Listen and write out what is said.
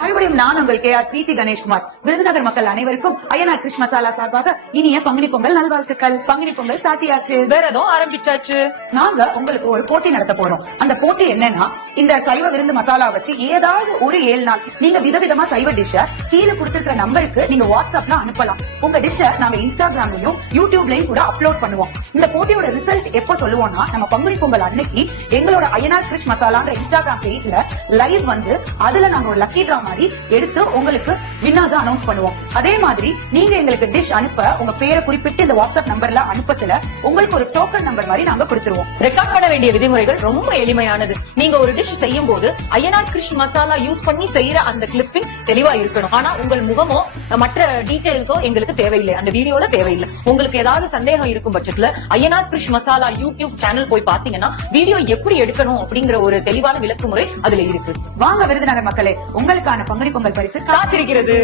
மறுபடியும் நான் உங்கள் KR பிரீத்தி கணேஷ்குமார். விருதுநகர் மக்கள் அனைவருக்கும் அய்யனார் கிருஷ் மசாலா சார்பாக இனிய பங்குனி பொங்கல் நல்வாழ்த்துக்கள். பங்குனி பொங்கல் சாத்தியாச்சு, வேற ஏதோ ஆரம்பிச்சாச்சு. நாங்க உங்களுக்கு ஒரு போட்டி நடத்த போறோம். அந்த போட்டி என்னன்னா, இந்த சைவ விருந்து மசாலா வச்சு ஏதாவது ஒரு 7 நாள் நீங்க விதவிதமா சைவ டிஷ்ஷ கீழே கொடுத்திருக்கிற நம்பருக்கு நீங்க வாட்ஸ்அப்ல அனுப்பலாம். உங்க டிஷ்ஷ நாங்க இன்ஸ்டாகிராம்லயும் யூடியூப்லயும் கூட அப்லோட் பண்ணுவோம். இந்த போட்டியோட ரிசல்ட் எப்ப சொல்லுவோம்னா, நம்ம பங்குனி பொங்கல் அன்னைக்கு எங்களோட அய்யனார் கிருஷ் மசாலான்ற இன்ஸ்டாகிராம் பேஜ்ல லைவ் வந்து அதுல நாங்க ஒரு லக்கி டிரா மாதிரி எடுத்து உங்களுக்கு வின்னர்ஸ் அனௌன்ஸ் பண்ணுவோம். அதே மாதிரி நீங்க எங்களுக்கு டிஷ் அனுப்ப உங்க பேரை குறிப்பிட்டு இந்த வாட்ஸ்அப் நம்பர்ல அனுப்பத்துல உங்களுக்கு ஒரு டோக்கன் நம்பர் மாதிரி நாங்க கொடுத்துருவோம். ரெக்கார்ட் பண்ண வேண்டிய விதிமுறைகள் ரொம்ப எளிமையானது. நீங்க ஒரு டிஷ் செய்யும் போது அய்யனார் கிருஷ் மசாலா யூஸ் பண்ணி செய்யற அந்த கிளிப்பிங் தெளிவா இருக்கணும். ஆனா உங்கள் முகமோ மற்ற டீடைல்ஸோ எங்களுக்கு தேவையில்லை, அந்த வீடியோல தேவையில்லை. உங்களுக்கு ஏதாவது சந்தேகம் இருக்கும் பட்சத்துல அய்யனார் கிருஷ் மசாலா யூடியூப் சேனல் போய் பாத்தீங்கன்னா வீடியோ எப்படி எடுக்கணும் அப்படிங்கிற ஒரு தெளிவான விளக்குமுறை அதுல இருக்கு. வாங்க விருதுநகர் மக்களே, உங்களுக்கான பங்குனி பொங்கல் பரிசு காத்திருக்கிறது.